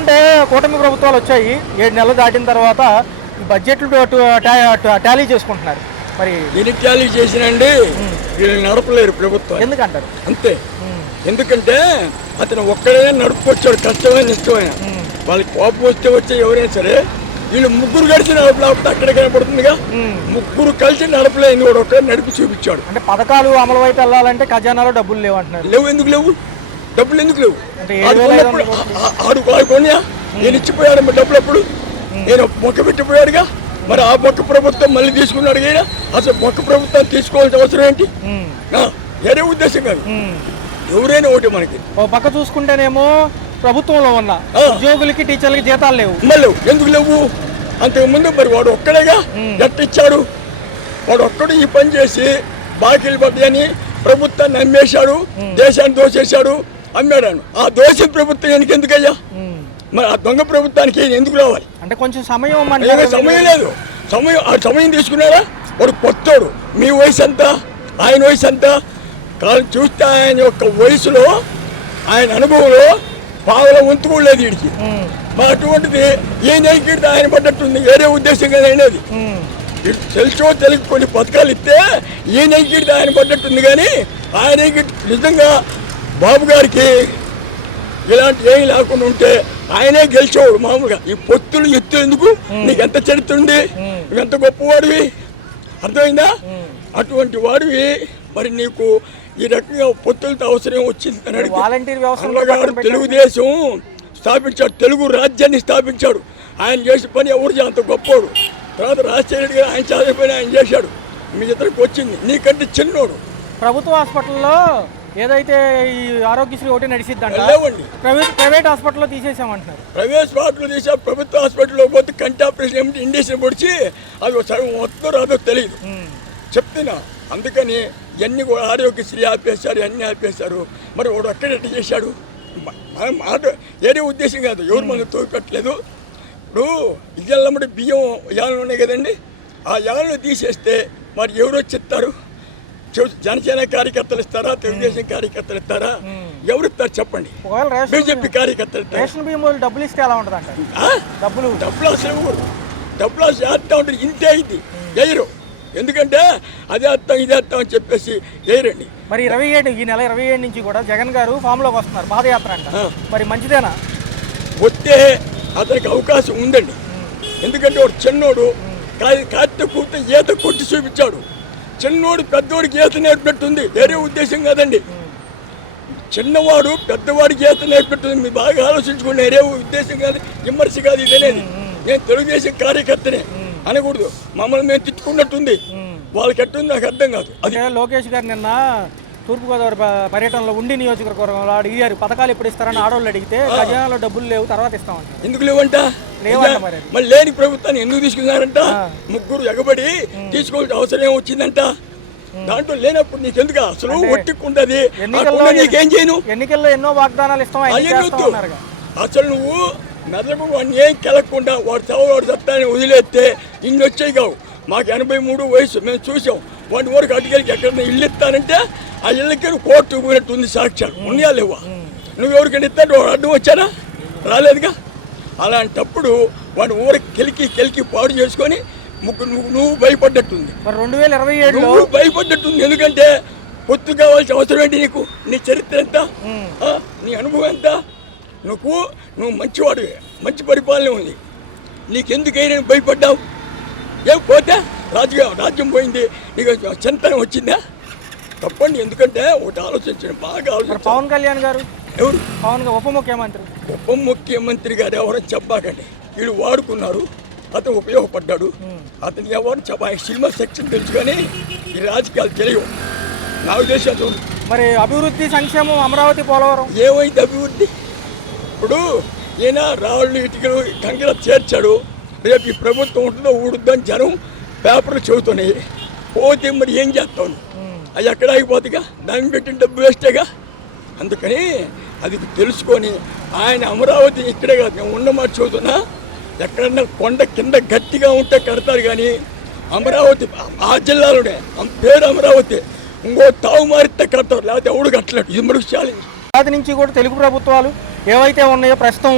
అంటే కూటమి ప్రభుత్వాలు వచ్చాయి 7 నెలలు దాటిన తర్వాత ఈ బడ్జెట్లు టాలీ చేసుకుంటున్నారు. మరి దీనికి టాలీ చేసినండి వీళ్ళు నడపలేరు ప్రభుత్వం. ఎందుకంటారు? అంతే. ఎందుకంటే అతను ఒక్కడే నడుపుకొచ్చాడు, కష్టమైన ఇష్టమైన. వాళ్ళకి కోపం వచ్చే ఎవరైనా సరే వీళ్ళు ముగ్గురు కలిసి నడపలేకపోతే అక్కడ కనపడుతుందిగా. ముగ్గురు కలిసి నడపలేదు, కూడా ఒక్కడే నడిపి చూపించాడు. అంటే పథకాలు అమలు వైపు వెళ్ళాలంటే ఖజానాలో డబ్బులు లేవు అంటున్నారు. లేవు. ఎందుకు లేవు? డబ్బులు ఎందుకు లేవు? ఆడుకోనియా నేను ఇచ్చిపోయాడు డబ్బులు. అప్పుడు నేను మొక్క పెట్టిపోయాడుగా. మరి ఆ మొక్క ప్రభుత్వం మళ్ళీ తీసుకున్నాడు కదా. అసలు మొక్క ప్రభుత్వాన్ని తీసుకోవాల్సిన అవసరం ఏంటి? వేరే ఉద్దేశం కాదు. ఎవరైనా ఒకటి మనకి. ఓ పక్క చూసుకుంటేనేమో ప్రభుత్వంలో ఉన్న ఉద్యోగులకి టీచర్లకి జీతాలు లేవు. మళ్ళీ ఎందుకు లేవు? అంతకుముందు మరి వాడు ఒక్కడేగా ఎట్టిచ్చాడు. వాడు ఒక్కడు ఈ పని చేసి బాకీలు పడ్డాయని ప్రభుత్వాన్ని అమ్మేశాడు, దేశాన్ని దోచేశాడు, అమ్మాడాను. ఆ దోష ప్రభుత్వం ఎందుకయ్యా? మరి ఆ దొంగ ప్రభుత్వానికి ఎందుకు రావాలి? అంటే కొంచెం సమయం సమయం లేదు. సమయం తీసుకున్నాడా? వాడు కొత్తోడు. మీ వయసు ఎంత, ఆయన వయసు ఎంత? కాదు చూస్తే ఆయన యొక్క వయసులో, ఆయన అనుభవంలో పావుల వంతు కూడా లేదు వీడికి. మరి అటువంటిది ఏం చేయకూడదు ఆయన పడ్డట్టుంది. వేరే ఉద్దేశం కదా అయినది. తెలుసో తెలుగు కొన్ని పథకాలు ఇస్తే ఏం చేయకూడదు ఆయన పడ్డట్టుంది. కానీ ఆయన నిజంగా బాబు గారికి ఇలాంటి ఏమి లేకుండా ఉంటే ఆయనే గెలిచేవాడు మామూలుగా. ఈ పొత్తులు ఎత్తులు ఎందుకు? నీకు ఎంత చరిత్ర ఉంది, నువ్వు ఎంత గొప్పవాడివి, అర్థమైందా? అటువంటి వాడివి మరి నీకు ఈ రకంగా పొత్తులతో అవసరం వచ్చింది అని అన్నగారు తెలుగుదేశం స్థాపించాడు, తెలుగు రాజ్యాన్ని స్థాపించాడు. ఆయన చేసే పని ఎవరు అంత గొప్పవాడు. తర్వాత రాజశేఖర రెడ్డి గారు ఆయన చేసే పని ఆయన చేశాడు. మీ ఇద్దరికి వచ్చింది. నీకంటే చిన్నోడు. ప్రభుత్వ హాస్పిటల్లో ఏదైతే ఈ ఆరోగ్యశ్రీ ఒకటి నడిచిద్దంట, ప్రైవేట్ హాస్పిటల్లో తీసేసామంటున్నారు. ప్రైవేట్ హాస్పిటల్ తీసా, ప్రభుత్వ హాస్పిటల్లో పోతే కంటి ఆపరేషన్ ఏమిటి ఇండిషన్ పొడిచి అది సగం మొత్తం రాదో తెలియదు చెప్తున్నా. అందుకని ఇవన్నీ కూడా ఆరోగ్యశ్రీ ఆపేశారు, అన్నీ ఆపేశారు. మరి వాడు అక్కడెట్టు చేశాడు? మాట ఏదే ఉద్దేశం కాదు, ఎవరు మనకు తోపెట్టలేదు. ఇప్పుడు ఇళ్ళమ్మడి బియ్యం యాళ్ళు ఉన్నాయి కదండి, ఆ యాళ్ళను తీసేస్తే మరి ఎవరు వచ్చి ఇస్తారు? జనసేన కార్యకర్తలు ఇస్తారా, తెలుగుదేశం కార్యకర్తలు ఇస్తారా, ఎవరు ఇస్తారు చెప్పండి? బీజేపీ కార్యకర్తలు ఇస్తారు. డబ్బులు ఇస్తే ఎలా ఉంటుంది అంటే డబ్బులు డబ్బులు చేస్తా ఉంటుంది. ఇంతే అయింది ఎయ్యరు. ఎందుకంటే అదే అర్థం ఇదే అర్థం అని చెప్పేసి ఎయ్యరండి. మరి ఈ నెల 27 నుంచి కూడా జగన్ గారు ఫామ్ లోకి వస్తున్నారు, పాదయాత్ర అంట. మరి మంచిదేనా? వస్తే అతనికి అవకాశం ఉందండి. ఎందుకంటే వాడు చిన్నోడు, కాస్త కూర్చో ఈత కొట్టి చూపించాడు. చిన్నోడు పెద్దవాడికి ఈత నేర్పినట్టుంది, వేరే ఉద్దేశం కాదండి. చిన్నవాడు పెద్దవాడికి ఈత నేర్పినట్టుంది. మీరు బాగా ఆలోచించుకోండి, వేరే ఉద్దేశం కాదు, విమర్శ కాదు ఇది అనేది. నేను తెలుగుదేశం కార్యకర్తనే అనకూడదు. మమ్మల్ని మేము తిట్టుకున్నట్టుంది, వాళ్ళకి ఎట్టుంది నాకు అర్థం కాదు. అదే లోకేష్ గారు నిన్న తూర్పుగోదావరి పర్యటనలో ఉండి నియోజకవర్గంలో అడిగారు పథకాలు ఎప్పుడు ఇస్తారని. ఆడవాళ్ళు అడిగితే ఖజానాలో డబ్బులు లేవు, తర్వాత ఇస్తామంట. ఎందుకు లేవంట? మళ్ళీ లేని ప్రభుత్వాన్ని ఎందుకు తీసుకున్నారంట? ముగ్గురు ఎగబడి తీసుకోవాల్సిన అవసరం వచ్చిందంట. దాంట్లో లేనప్పుడు నీకెందుకు? అసలు ఒట్టుకుంటది. నీకేం చేయను? ఎన్నికల్లో ఎన్నో వాగ్దానాలు ఇస్తాం. అసలు నువ్వు మెదలకు వాడిని ఏం కెలకుండా వాడు వాడు సత్తాన్ని వదిలేస్తే ఇన్ని వచ్చాయి కావు. మాకు 83 వయసు, మేము చూసాం. వాడి వరకు అటుకెళ్ళి ఎక్కడన్నా ఇల్లు ఇస్తానంటే ఆ ఇళ్ళకి కోర్టు పోయినట్టు ఉంది సాక్ష్యాలు. ఉన్నాయా లేవా? నువ్వు ఎవరికైనా ఇస్తా వాడు అడ్డం వచ్చానా? రాలేదుగా. అలాంటప్పుడు వాడు ఊరికి కెలికి పాడు చేసుకొని నువ్వు భయపడ్డట్టుంది. 2027 నువ్వు భయపడ్డట్టుంది. ఎందుకంటే పొత్తు కావాల్సిన అవసరం ఏంటి నీకు? నీ చరిత్ర ఎంత, నీ అనుభవం ఎంత? నువ్వు మంచివాడివే, మంచి పరిపాలన ఉంది. నీకెందుకైనా భయపడ్డావు? ఏం పోతే రాజ్యం పోయింది, నీకు చింతనం వచ్చిందా? తప్పండి. ఎందుకంటే ఒకటి ఆలోచించండి, బాగా ఆలోచించండి. పవన్ కళ్యాణ్ గారు ఎవరు? ఉప ముఖ్యమంత్రి గారు ఎవరని చెప్పాకండి. వీళ్ళు వాడుకున్నారు, అతను ఉపయోగపడ్డాడు. అతను ఎవరు ఆయన సినిమా సెక్షన్ తెలుసు కానీ ఈ రాజకీయాలు తెలియవు. నా ఉద్దేశం. మరి అభివృద్ధి, సంక్షేమం, అమరావతి, పోలవరం ఏమైంది అభివృద్ధి? ఇప్పుడు ఈయన రాళ్ళు ఇటుకలు కంకర చేర్చాడు. రేపు ఈ ప్రభుత్వం ఉంటుందో ఊడుద్దని జనం పేపర్లు చెబుతున్నాయి. పోతే మరి ఏం చేస్తాను? అది ఎక్కడ ఆగిపోతుందిగా, దాన్ని పెట్టిన డబ్బు వేస్టేగా. అందుకని అది తెలుసుకొని ఆయన అమరావతి ఇక్కడే కాదు, నేను ఉన్నమాట చదువుతున్నా, ఎక్కడన్నా కొండ కింద గట్టిగా ఉంటే కడతారు. కానీ అమరావతి ఆ జిల్లాలోనే పేరు అమరావతి, ఇంకో తావు మారితే కడతారు, లేకపోతే ఎవడు కట్టలేడు. ఇది మనకు ఛాలెంజ్. నుంచి కూడా తెలుగు ప్రభుత్వాలు ఏవైతే ఉన్నాయో ప్రస్తుతం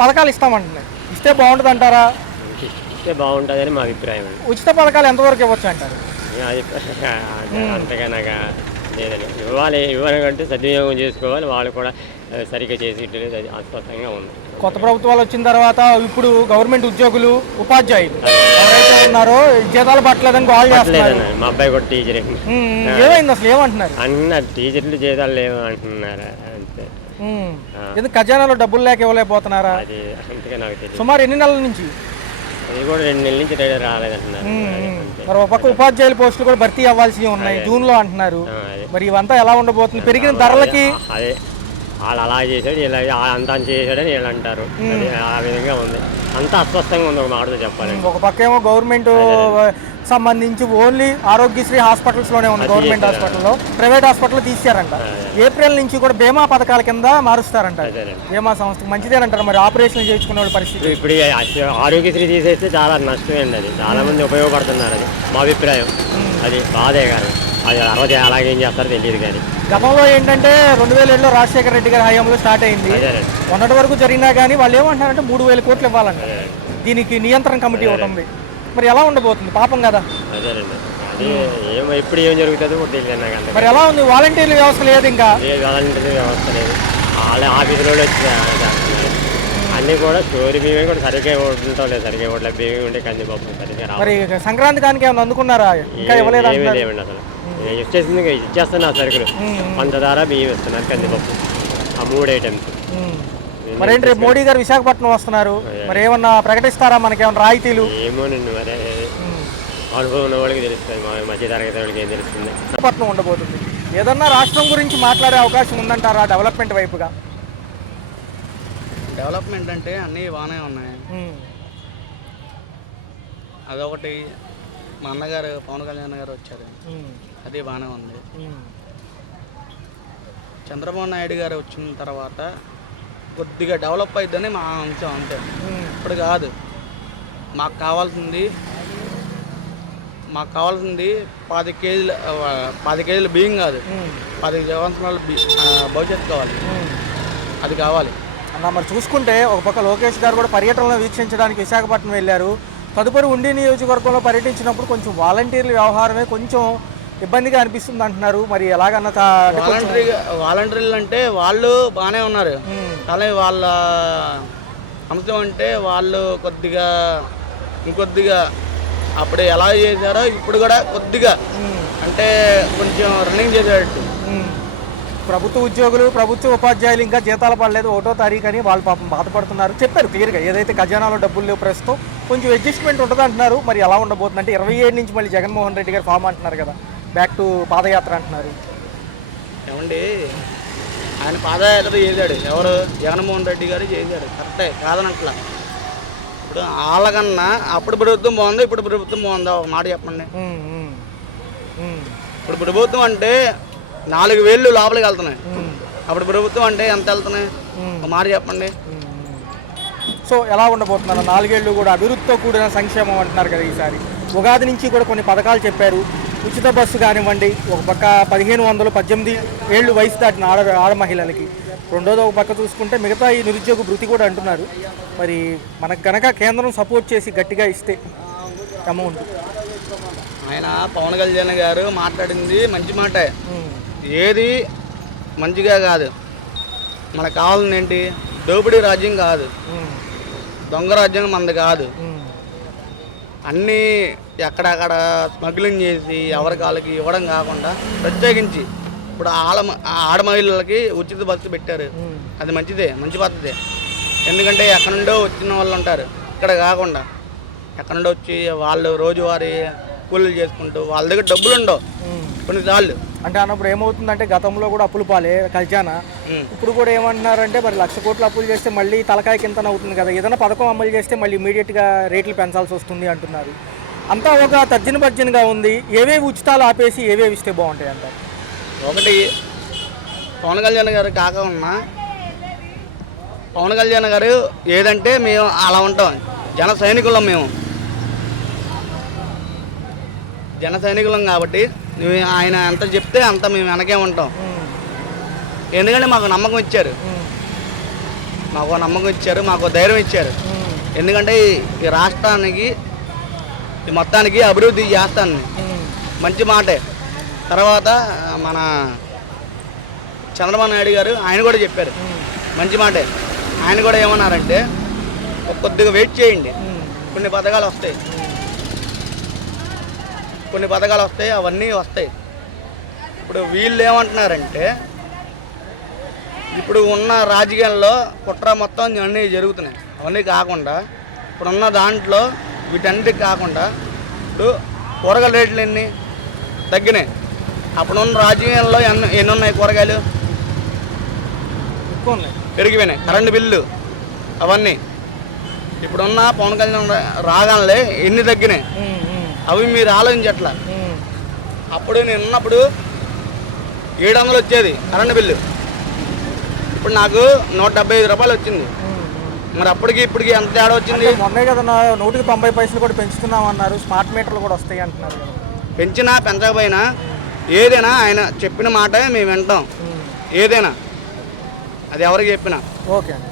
పథకాలు ఇస్తామంటున్నాయి. ఇస్తే బాగుంటుంది అంటారా? ఇస్తే బాగుంటుందని మా అభిప్రాయం. ఉచిత పథకాలు ఎంతవరకు ఇవ్వచ్చు అంటారు? అంతగా నాకు లేదని ఇవ్వాలంటే సద్వినియోగం చేసుకోవాలి. వాళ్ళు కూడా సరిగ్గా చేసి అది అస్పష్టంగా ఉంది. కొత్త ప్రభుత్వాలు వచ్చిన తర్వాత ఇప్పుడు గవర్నమెంట్ ఉద్యోగులు, ఉపాధ్యాయులు ఎవరైతే ఉన్నారో జీతాలు పట్టలేదని గోల్ చేస్తున్నారు. మా అబ్బాయి కూడా టీచర్. ఏమైంది అసలు? ఏమంటున్నారు? అన్నారు టీచర్లు జీతాలు లేవు అంటున్నారు అంతే. ఎందుకు ఖజానాలో డబ్బులు లేక ఇవ్వలేకపోతున్నారా? అది అంతగా నాకు తెలియదు. సుమారు ఎన్ని నెలల నుంచి? అది కూడా 2 నెలల నుంచి రాలేదంటున్నారు. మరి ఒక పక్క ఉపాధ్యాయుల పోస్టులు కూడా భర్తీ అవ్వాల్సి ఉన్నాయి జూన్ లో అంటున్నారు. మరి ఇవంతా ఎలా ఉండబోతుంది? పెరిగిన ధరలకి అదే వాళ్ళు అలా చేశాడు, ఇలా అంతా చేశాడని వీళ్ళు అంటారు. ఆ విధంగా ఉంది, అంతా అస్పష్టంగా ఉంది ఒక మాటతో చెప్పాలంటే. ఒక పక్క ఏమో గవర్నమెంట్ సంబంధించి ఓన్లీ ఆరోగ్యశ్రీ హాస్పిటల్స్ లోనే ఉంది, గవర్నమెంట్ హాస్పిటల్లో. Private hospital తీసారంట. ఏప్రిల్ నుంచి కూడా బీమా పథకాల కింద మారుస్తారంట. బీమా సంస్థ మంచిదేనంటారు. మరి ఆపరేషన్ చేయించుకునే వాళ్ళ పరిస్థితి ఇప్పుడు ఆరోగ్యశ్రీ తీసేస్తే చాలా నష్టమే అండి. అది చాలా మంది ఉపయోగపడుతున్నారు. అది మా అభిప్రాయం. అది బాధే కానీ అది అరవై అలాగేం చేస్తారో తెలియదు. కానీ గతంలో ఏంటంటే 2007లో రాజశేఖర రెడ్డి గారి హయాంలో స్టార్ట్ అయింది. మొన్నటి వరకు జరిగినా కానీ వాళ్ళు ఏమంటారంటే 3,000 కోట్లు ఇవ్వాలంట. దీనికి నియంత్రణ కమిటీ ఒకటి ఉంది. మరి ఎలా ఉండబోతుంది? పాపం కదా. అదేనండి, అది ఏమో ఇప్పుడు ఏం జరుగుతుందో తెలియదు నాకు. మరి ఎలా ఉంది? వాలంటీర్ల వ్యవస్థ లేదు, ఇంకా వాలంటీర్ వ్యవస్థ లేదు. వాళ్ళ ఆఫీసులో అన్నీ కూడా స్టోరీ బియ్యం కూడా సరిగ్గా ఇవ్వడంతో లేదు. సరిగ్గా ఇవ్వట్లేదు. బియ్యం ఉంటే కందిపప్పు సరిగ్గా రావాలి. మరి సంక్రాంతి కానికి ఏమైనా అందుకున్నారా? ఇంకా ఇవ్వలేదు. ఏమండి అసలు ఇచ్చేసింది, ఇచ్చేస్తున్నారు సరుకులు. పంచదార బియ్యం ఇస్తున్నారు, కందిపప్పు, ఆ 3 ఐటమ్స్. మరేంటి రేపు మోడీ గారు విశాఖపట్నం వస్తున్నారు, మరి ఏమన్నా ప్రకటిస్తారా? మనకేమన్నా రాయితీలు? ఏమోనండి, మరి అనుభవం ఉన్న వాళ్ళకి తెలుస్తుంది. మధ్య తరగతి వాళ్ళకి ఏం తెలుస్తుంది. విశాఖపట్నం ఉండబోతుంది. ఏదన్నా రాష్ట్రం గురించి మాట్లాడే అవకాశం ఉందంటారా డెవలప్మెంట్ వైపుగా? డెవలప్మెంట్ అంటే అన్నీ బాగానే ఉన్నాయి. అదొకటి, మా అన్నగారు పవన్ కళ్యాణ్ గారు వచ్చారు, అది బాగానే ఉంది. చంద్రబాబు నాయుడు గారు వచ్చిన తర్వాత కొద్దిగా డెవలప్ అవుతుందని మా అంశం, అంతే. ఇప్పుడు కాదు, మాకు కావాల్సింది 10 కేజీల బియ్యం కాదు, 10 సంవత్సరాల భవిష్యత్తు కావాలి. అది కావాలి అన్న. మరి చూసుకుంటే ఒక పక్క లోకేష్ గారు కూడా పర్యటనలో వీక్షించడానికి విశాఖపట్నం వెళ్ళారు. తదుపరి ఉండి నియోజకవర్గంలో పర్యటించినప్పుడు కొంచెం వాలంటీర్ల వ్యవహారమే కొంచెం ఇబ్బందిగా అనిపిస్తుంది అంటున్నారు. మరి ఎలాగన్నా వాలంటీర్లు అంటే వాళ్ళు బాగానే ఉన్నారు, కానీ వాళ్ళ అంశం అంటే వాళ్ళు ఇంకొద్దిగా అప్పుడు ఎలా చేశారో ఇప్పుడు కూడా కొద్దిగా అంటే కొంచెం రన్నింగ్ చేసేటట్టు. ప్రభుత్వ ఉద్యోగులు, ప్రభుత్వ ఉపాధ్యాయులు ఇంకా జీతాలు పడలేదు 1వ తారీఖు అని వాళ్ళు పాపం బాధపడుతున్నారు. చెప్పారు క్లియర్గా, ఏదైతే ఖజానాలో డబ్బులు లేవు ప్రస్తుతం, కొంచెం అడ్జస్ట్మెంట్ ఉంటుంది అంటున్నారు. మరి ఎలా ఉండబోతుంది అంటే 27 నుంచి మళ్ళీ జగన్మోహన్ రెడ్డి గారు ఫామ్ అంటున్నారు కదా, బ్యాక్ టు పాదయాత్ర అంటున్నారు. ఏమండి, ఆయన పాదయాత్ర చేశాడు, ఎవరు? జగన్మోహన్ రెడ్డి గారు చేశాడు, కరెక్టే, కాదనట్లా. ఇప్పుడు వాళ్ళకన్నా అప్పుడు ప్రభుత్వం బాగుందా, ఇప్పుడు ప్రభుత్వం బాగుందా? ఒక మాట చెప్పండి. ఇప్పుడు ప్రభుత్వం అంటే 4,000 లోపలికి వెళ్తున్నాయి, అప్పుడు ప్రభుత్వం అంటే ఎంత వెళ్తున్నాయి? ఒక మాట చెప్పండి. సో ఎలా ఉండబోతున్నారు? 4 ఏళ్ళు కూడా అభివృద్ధితో కూడిన సంక్షేమం అంటున్నారు కదా. ఈసారి ఉగాది నుంచి కూడా కొన్ని పథకాలు చెప్పారు. ఉచిత బస్సు కానివ్వండి, ఒక పక్క 1500 18 ఏళ్ళు వయసు దాటిన ఆడ మహిళలకి. రెండోది ఒక పక్క చూసుకుంటే మిగతా ఈ నిరుద్యోగ భృతి కూడా అంటున్నారు. మరి మనకు కనుక కేంద్రం సపోర్ట్ చేసి గట్టిగా ఇస్తే అమౌంట్. ఆయన పవన్ కళ్యాణ్ గారు మాట్లాడింది మంచి మాటే, ఏది మంచిగా కాదు. మనకు కావాల్సింది ఏంటి? దోపిడీ రాజ్యం కాదు, దొంగ రాజ్యం మనది కాదు. అన్నీ ఎక్కడక్కడ స్మగ్లింగ్ చేసి ఎవరి కాళ్ళకి ఇవ్వడం కాకుండా ప్రత్యేకించి ఇప్పుడు ఆడ మహిళలకి ఉచిత బస్సు పెట్టారు, అది మంచిదే, మంచి పద్ధతే. ఎందుకంటే ఎక్కడి నుండో వచ్చిన వాళ్ళు ఉంటారు, ఇక్కడ కాకుండా ఎక్కడి నుండో వచ్చి వాళ్ళు రోజువారీ కూలీలు చేసుకుంటూ వాళ్ళ దగ్గర డబ్బులు ఉండవు కొన్నిసార్లు. అంటే అన్నప్పుడు ఏమవుతుందంటే గతంలో కూడా అప్పులు పాలే ఖజానా, ఇప్పుడు కూడా ఏమంటున్నారంటే మరి 1,00,000 కోట్లు అప్పులు చేస్తే మళ్ళీ తలకాయ కింద అవుతుంది కదా, ఏదైనా పథకం అమలు చేస్తే మళ్ళీ ఇమీడియట్గా రేట్లు పెంచాల్సి వస్తుంది అంటున్నారు. అంతా ఒక తర్జన భర్జనగా ఉంది. ఏవేవి ఉచితాలు ఆపేసి ఏవేవి ఇస్తే బాగుంటాయి అంటారు? ఒకటి, పవన్ కళ్యాణ్ గారు కాకుండా పవన్ కళ్యాణ్ గారు ఏదంటే మేము అలా ఉంటాం, జన సైనికులం కాబట్టి ఆయన ఎంత చెప్తే అంత మేము వెనకే ఉంటాం. ఎందుకంటే మాకు నమ్మకం ఇచ్చారు. మాకు నమ్మకం ఇచ్చారు, మాకు ధైర్యం ఇచ్చారు. ఎందుకంటే ఈ రాష్ట్రానికి ఈ మొత్తానికి అభివృద్ధి చేస్తాను, మంచి మాటే. తర్వాత మన చంద్రబాబు నాయుడు గారు ఆయన కూడా చెప్పారు మంచి మాటే. ఆయన కూడా ఏమన్నారంటే కొద్దిగా వెయిట్ చేయండి, కొన్ని పథకాలు వస్తాయి, అవన్నీ వస్తాయి. ఇప్పుడు వీళ్ళు ఏమంటున్నారంటే ఇప్పుడు ఉన్న రాజకీయాల్లో కుట్ర మొత్తం అన్నీ జరుగుతున్నాయి. అవన్నీ కాకుండా ఇప్పుడున్న దాంట్లో వీటన్నిటికి కాకుండా ఇప్పుడు కూరగాయల రేట్లు ఎన్ని తగ్గినాయి. అప్పుడున్న రాజకీయాల్లో ఎన్ని ఉన్నాయి కూరగాయలు ఎక్కువ ఉన్నాయి, పెరిగిపోయినాయి. కరెంటు బిల్లు అవన్నీ ఇప్పుడున్న పవన్ కళ్యాణ్ రాగానే ఎన్ని తగ్గినాయి అవి మీరు ఆలోచించట్లా. అప్పుడు నేను ఉన్నప్పుడు 700 వచ్చేది కరెంటు బిల్లు, ఇప్పుడు నాకు 175 రూపాయలు వచ్చింది. మరి అప్పటికి ఇప్పటికి ఎంత తేడా వచ్చింది? మొన్నే కదా 190 పైసలు కూడా పెంచుతున్నాం అన్నారు, స్మార్ట్ మీటర్లు కూడా వస్తాయి అంటున్నారు కదా. పెంచినా పెంచకపోయినా ఏదైనా ఆయన చెప్పిన మాట మేము వింటాం, ఏదైనా అది ఎవరికి చెప్పినా. ఓకే అండి.